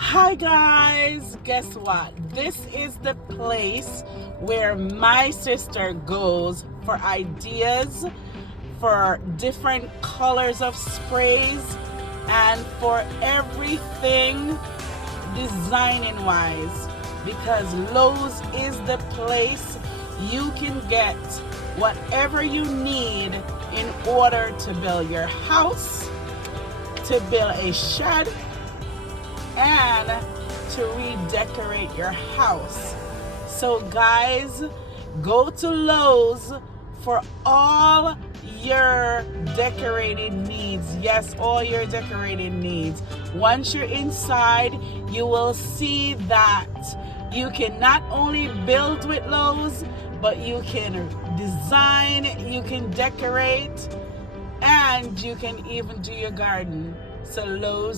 Hi guys, guess what? This is the place where my sister goes for ideas, for different colors of sprays, and for everything designing wise. Because Lowe's is the place you can get whatever you need in order to build your house, to build a shed, and to redecorate your house. So guys, go to Lowe's for all your decorating needs. Yes, all your decorating needs. Once you're inside, you will see that you can not only build with Lowe's, but you can design, you can decorate, and you can even do your garden. So Lowe's